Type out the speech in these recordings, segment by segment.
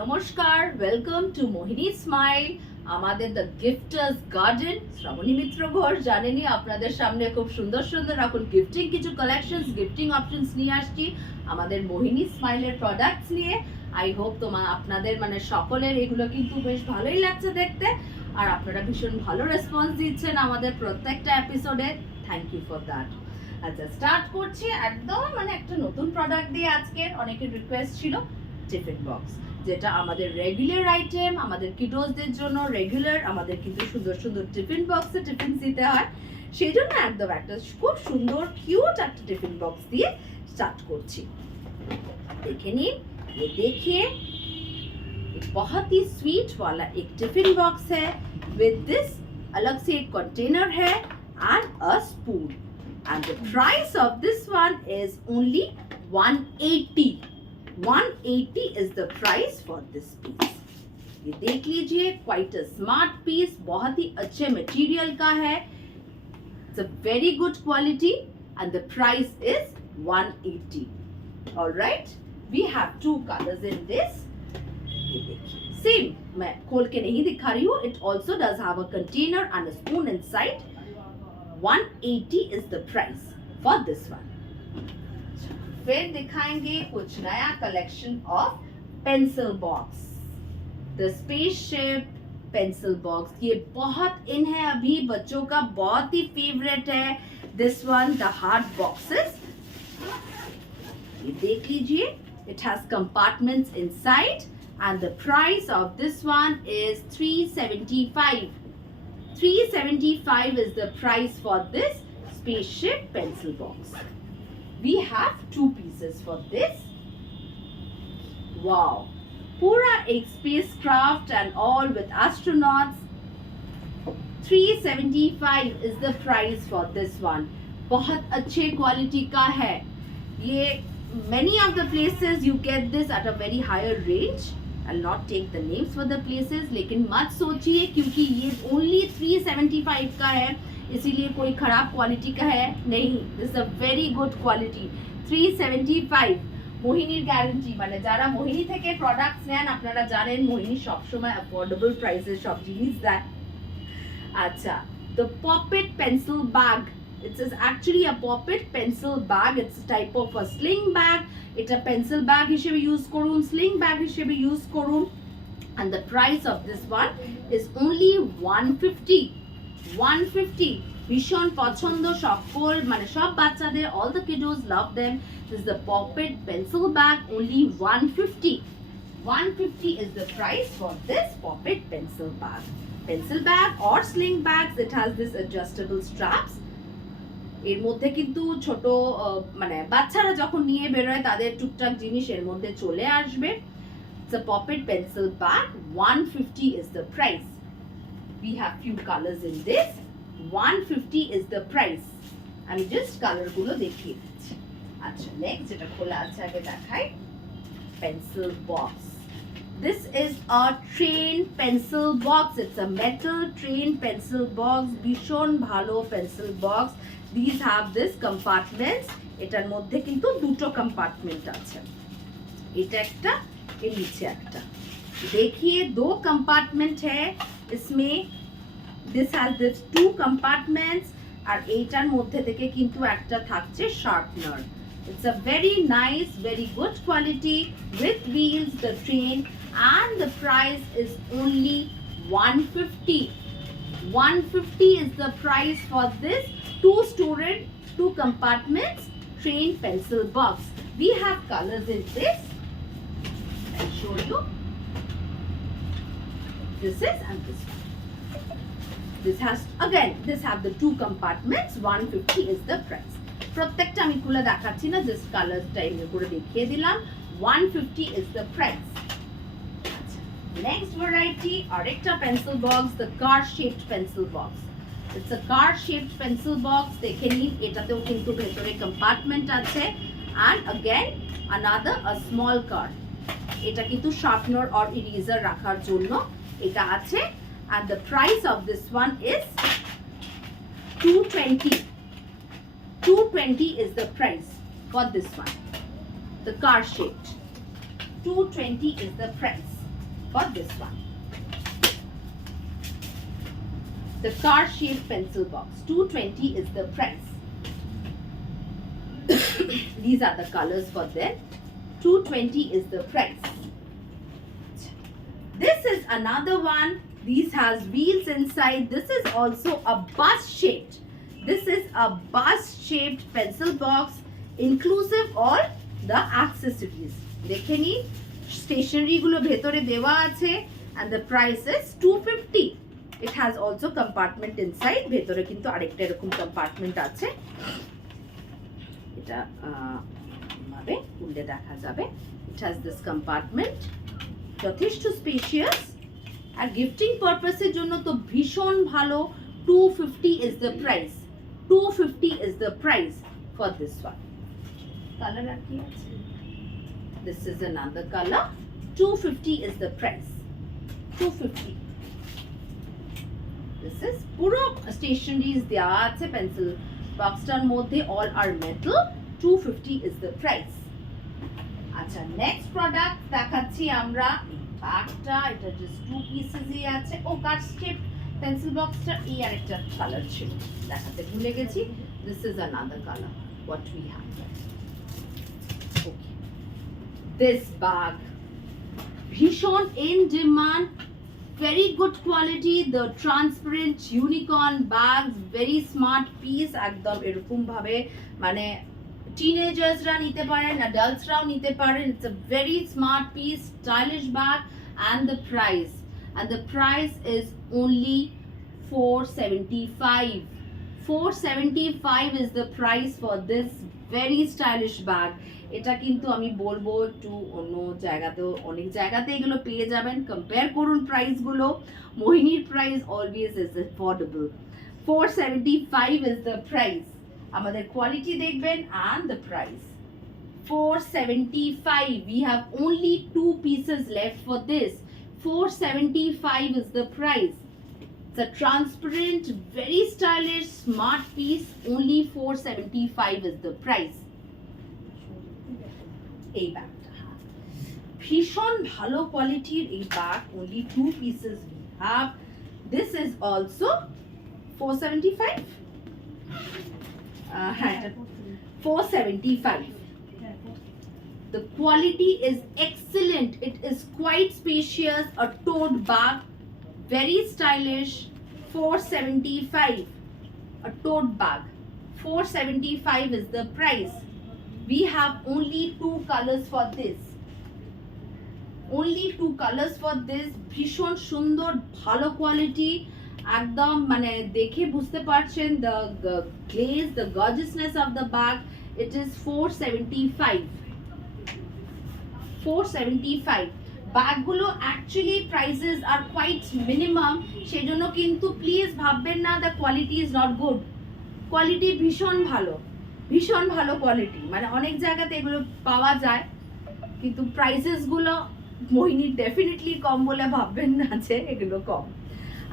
নমস্কার, welcome to Mohini smile. আমাদের the গিফটার্স garden Shrabani মিত্র ঘোষ জানেনই আপনাদের সামনে খুব সুন্দর সুন্দর এখন গিফটিং কিছু কালেকশনস গিফটিং অপশনস নিয়ে আসছি আমাদের মোহিনী স্মাইলের প্রোডাক্টস নিয়ে। আই হোপ আপনাদের সকলের এগুলো কিন্তু বেশ ভালোই লাগছে দেখতে, আর আপনারা ভীষণ ভালো রেসপন্স দিচ্ছেন আমাদের প্রত্যেকটা এপিসোডে। Thank you for that. আচ্ছা, স্টার্ট করছি একদম একটা নতুন প্রোডাক্ট দিয়ে। আজকের অনেকের রিকোয়েস্ট ছিল টিফিন বক্স, যেটা আমাদের রেগুলার আইটেম, আমাদের কিডোসদের জন্য রেগুলার আমাদের কিন্তু সুন্দর সুন্দর টিফিন বক্সে টিফিন দিতে হয়। সেই জন্য একদম একটা খুব সুন্দর কিউট একটা টিফিন বক্স দিয়ে স্টার্ট করছি। দেখে নিন, ये देखिए एक बहुत ही स्वीट वाला एक टिफिन बॉक्स है विद दिस अलग से एक कंटेनर है and a spoon and the price of this one is only 180 is the price for this piece। ये देख लीजिए, क्वाइट अ स्मार्ट पीस, बहुत ही अच्छे मटेरियल का है। It's a very good quality and the price is 180। Alright, we have two colours in this. ये देखिए, same मैं खोल के नहीं दिखा रही हूँ। It also does have a container and a spoon inside. 180 is the price for this one। फिर दिखाएंगे कुछ नया collection of pencil box, the spaceship pencil box. ये बहुत इन है अभी, बच्चों का बहुत ही फेवरेट है this one, the hard boxes. ये देख लीजिए, it has compartments inside and the price of this one is 375। 375 is the price for this spaceship pencil box। We have two pieces for this। Wow, पूरा एक spacecraft and all with astronauts। 375 is the price for this one। बहुत अच्छे quality का है ये। Many of the places you get this at a very higher range। I'll not take the names for the places, लेकिन मत सोचिए क्योंकि ये only 375 का है इसीलिए कोई खराब क्वालिटी का है नहीं। This a very good quality. 375 মোহিনীর গ্যারান্টি। যারা মোহিনী থেকে প্রোডাক্টস নেন আপনারা জানেন মোহিনী সবসময় অ্যাফোর্ডেবল প্রাইসে সব জিনিস দেয়। আচ্ছা, the poppet pencil bag, it is actually a poppet pencil bag। it's a type of a sling bag। এটা পেন্সিল ব্যাগ হিসেবে ইউজ করুন, স্লিং ব্যাগ হিসেবে ইউজ করুন। and the price of this one is only 150। 150 ভীষণ পছন্দ সকল সব বাচ্চাদের, all the kiddos love them। this is the poppet pencil bag, only 150। 150 is the price for this poppet pencil bag। pencil bag or sling bags, it has this adjustable straps। এর মধ্যে কিন্তু ছোট বাচ্চারা যখন নিয়ে বেরোয় তাদের টুকটাক জিনিস এর মধ্যে চলে আসবে। it's a poppet pencil bag। 150 is the price। we have few colors in this। 150 is the price। আমি জাস্ট কালার গুলো দেখিয়ে দিচ্ছি। আচ্ছা, নেক্সট যেটা খোলা আছে আগে দেখাই, pencil box। this is a train pencil box। it's a metal train pencil box। ভীষণ ভালো pencil box। these have this compartments। এটার মধ্যে কিন্তু দুটো কম্পার্টমেন্ট আছে, এটা একটা এর নিচে একটা। देखिए, दो कंपार्टमेंट है इसमें। this has this two compartments আর এইটার মধ্যে থেকে কিন্তু একটা থাকছে sharpener. it's a very nice, very good quality with wheels, the train, and the price is only 150। 150 is the price for this two compartments train pencil box। we have colors in this। I'll show you। this is and this one। this has again, this have the two compartments। 150 is the price। প্রত্যেকটা আমি খুলে দেখাচ্ছি না, just colour time করে দেখিয়ে দিলাম। 150 is the price। next variety আরেকটা pencil box, the car shaped pencil box। it's a car shaped pencil box। দেখে নিন, এটাতেও কিন্তু ভেতরে কম্পার্টমেন্ট আছে and again another a small car। এটা কিন্তু শার্পনার or ইরেজার রাখার জন্য এটা আছে and the price of this one is 220। 220 is the price for this one, the car shaped। 220 is the price। for this one. The car-shaped pencil box, 220 is the price. These are the colors for them. 220 is the price. This is another one. These has wheels inside. This is also a bus shaped. This is a bus shaped pencil box, inclusive all the accessories. দেখে নি stationery গুলো ভেতরে দেওয়া আছে, and the price is 250. It has also compartment inside. ভেতরে কিন্তু আরেকটা এরকম compartment আছে, এটা ভাবে খুললে দেখা যাবে. It has this compartment, যথেষ্ট স্পেশিয়াস, আর গিফটিং পারপাসের জন্য তো ভীষণ ভালো. 250 is the price. 250 is the price for this one. Color আর কি আছে? This is another color. 250 is the price. 250. This is পুরো stationeries দেওয়া আছে পেন্সিল বক্সটার মধ্যে, all are metal. 250 is the price. আচ্ছা, নেক্সট প্রোডাক্ট দেখাচ্ছি আমরা এই ব্যাগটা. এটা জাস্ট 2 পিসেসই আছে. ও কার শেপ পেন্সিল বক্সটা এই আরেকটা কালার ছিল, দেখাতে ভুলে গেছি. This is another colour what we have. Okay, this bag ভীষণ in demand, very good quality. The transparent unicorn bags, very smart piece. একদম এরকম ভাবে মানে teenagersরা নিতে পারেন, adultsরাও নিতে পারেন. It's a very smart piece, stylish bag. And the price is only 475. 475 is the price for this very stylish bag. এটা কিন্তু আমি বলবো একটু অন্য জায়গাতেও, অনেক জায়গাতে এগুলো পেয়ে যাবেন. কম্পেয়ার করুন প্রাইস গুলো. মোহিনীর price always is affordable. 475 is the price. আমাদের কোয়ালিটি দেখবেন and the price. 475. We have only 2 pieces left for this. 475 is the price. It's a transparent, very stylish, smart piece. Only 475 is the price. এই ব্যাগটা ভীষণ ভালো কোয়ালিটির এই bag. only 2 pieces we have. This is also 475. 475. The quality is excellent. It is quite spacious. A tote bag, very stylish. 475. A tote bag. 475 is the price. We have only 2 colors for this. Only 2 colors for this. ভীষণ সুন্দর, ভালো quality, একদম মানে দেখে বুঝতে পারছেন the glaze, the gorgeousness of the bag. It is 475. 475. ব্যাগগুলো actually prices are quite minimum, সেজন্য কিন্তু প্লিজ ভাববেন না the quality is not good. Quality ভীষণ ভালো, ভীষণ ভালো কোয়ালিটি. মানে অনেক জায়গাতে এগুলো পাওয়া যায়, কিন্তু প্রাইসেস গুলো মোহিনীর ডেফিনেটলি কম বলে ভাববেন না যে এগুলো কম.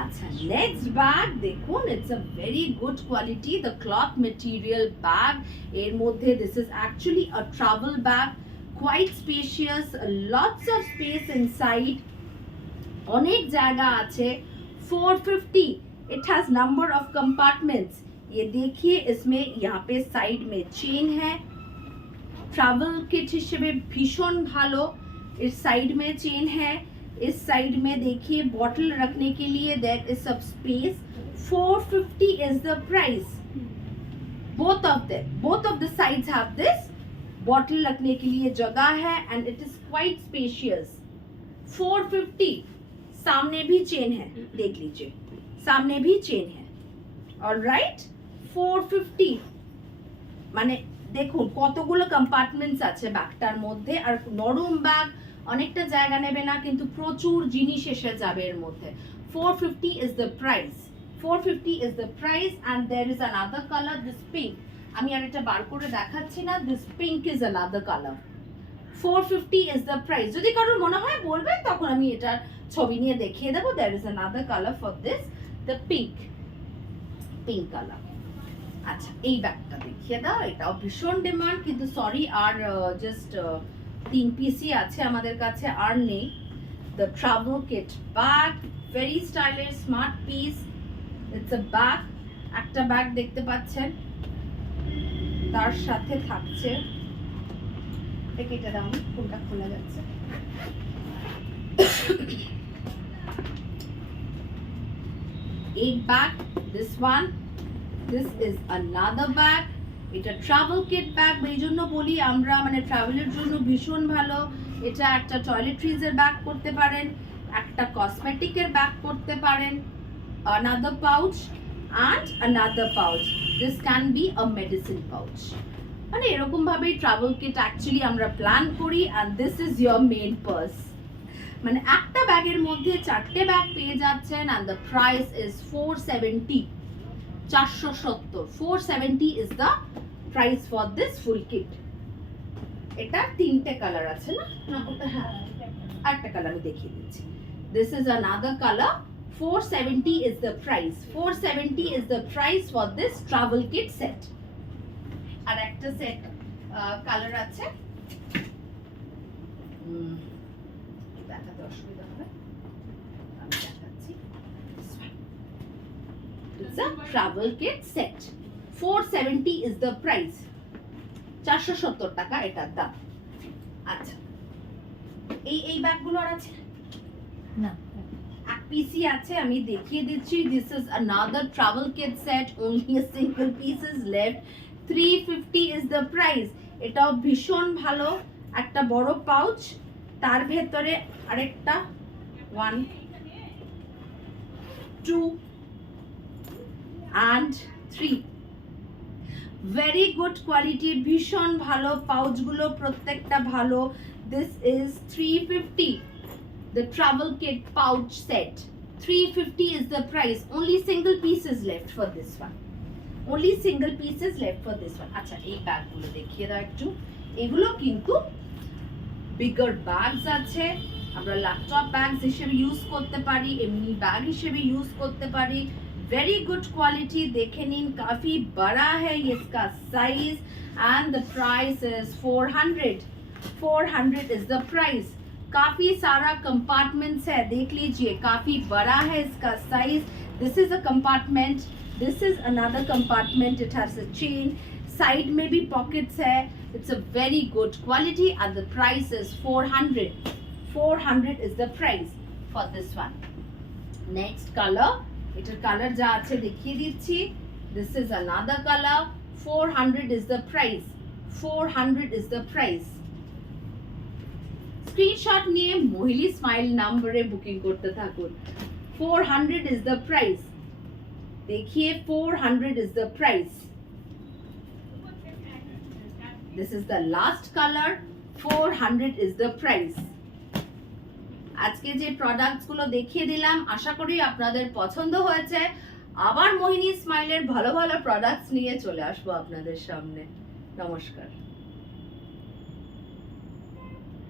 আচ্ছা, নেক্সট ব্যাগ দেখুন. It's a very good quality, the cloth material bag. এর মধ্যে this is actually a travel bag, quite spacious, lots of space inside, অনেক জায়গা আছে. 450. It has number of compartments. ये देखिए, इसमें यहाँ पे साइड में चेन है. ट्रैवल किट हिसेबे भीषण भालो. इस साइड में चेन है, इस साइड में देखिए बॉटल रखने के लिए देयर इज सब space. 450 is the price. Both of the sides have this. Bottle रखने के लिए जगह है and it is quite spacious. 450. सामने भी चेन है, देख लीजिए, सामने भी चेन है. অলরাইট, 450. মানে দেখুন কতগুলো কম্পার্টমেন্টস আছে ব্যাগটার মধ্যে. আর নরম ব্যাগ, অনেকটা জায়গা নেবে না, কিন্তু প্রচুর জিনিস এসে যাবে এর মধ্যে. 450 is the price. 450 is the price. And there is another color, this pink. আমি আর এটা বার করে দেখাচ্ছি না. This pink is another color. 450 is the price. যদি কারোর মনে হয় বলবেন, তখন আমি এটার ছবি নিয়ে দেখিয়ে দেবো. There is another color for this, the pink color. আচ্ছা, এই ব্যাগটা দেখিয়ে দাও. এটাও ভীষণ ডিমান্ড, কিন্তু সরি আর জাস্ট 3 পিসই আছে আমাদের কাছে, আর নেই. the travel kit bag, very stylish, smart piece. It's a bag. একটা ব্যাগ দেখতে পাচ্ছেন, তার সাথে থাকছে, এটা দাও, কোনটা খোলা যাচ্ছে, एक bag, this one, this is another bag. এটা ট্রাভেল কিট ব্যাগ, এই জন্য বলি আমরা, মানে ট্রাভেলের জন্য ভীষণ ভালো। এটা একটা টয়লেট্রিজের ব্যাগ করতে পারেন, একটা কসমেটিকের ব্যাগ করতে পারেন, another pouch and another pouch. This can be a medicine pouch. মানে এরকম ভাবেই ট্রাভেল কিট অ্যাকচুয়ালি আমরা প্ল্যান করি, and this is your main purse. মানে একটা ব্যাগের মধ্যে চারটে ব্যাগ পেয়ে যাচ্ছেন, and the price is 470. 470. 470 is the price for this full kit. এটা তিনটে কালার আছে না? না ওটা হ্যাঁ, একটা কালার আমি দেখিয়ে দিচ্ছি। This is another color. 470 is the price. 470 is the price for this travel kit set. আর একটা সেট কালার আছে, দেখাতে অসুবিধা হবে, আমি দেখাচ্ছি। It's a travel kit set. 470 is the price. 470 টাকা এটার দাম। আচ্ছা, এই ব্যাগগুলো আর আছে না, এক পিসি আছে, আমি দেখিয়ে দিচ্ছি। This is another travel kit set, only a single piece is left. 350 is the price. এটাও ভীষণ ভালো, একটা বড় পাউচ, তার ভেতরে আরেকটা 1 2 and 3, very good quality, ভীষণ ভালো পাউচগুলো, প্রত্যেকটা ভালো। This is 350, the travel kit pouch set. 350 is the price. Only single pieces left for this one. Only single pieces left for this one. আচ্ছা, এই ব্যাগগুলো দেখিয়ে দাও একটু। এগুলো কিন্তু বিগার ব্যাগস আছে, আমরা ল্যাপটপ ব্যাগস হিসেবে ইউজ করতে পারি, এমনি ব্যাগ হিসেবে ইউজ করতে পারি। वेरी गुड क्वालिटी, देखे नीन, काफी बड़ा है ये इसका size, and the price is 400. 400 is the price. काफी सारा कंपार्टमेंट्स है, देख लीजिए, काफी बड़ा है इसका size. This is a compartment, this is another compartment, it has a chain, side में भी पॉकेट्स है। It's a very good quality and the price is 400. 400 is the price for this one. Next color, এটার colour যা আছে দেখিয়ে দিচ্ছি। This is another color. 400 is the price. 400 is the price. Screenshot নিয়ে মোহিনী smile নম্বরে booking করতে থাকুন। 400 is the price. देखिए, 400 is the price. This is the last color. 400 is the price. আজকে যে প্রোডাক্টস গুলো দেখিয়ে দিলাম, আশা করি আপনাদের পছন্দ হয়েছে। আবার মোহিনী স্মাইলের ভালো ভালো প্রোডাক্টস নিয়ে চলে আসবো আপনাদের সামনে। নমস্কার।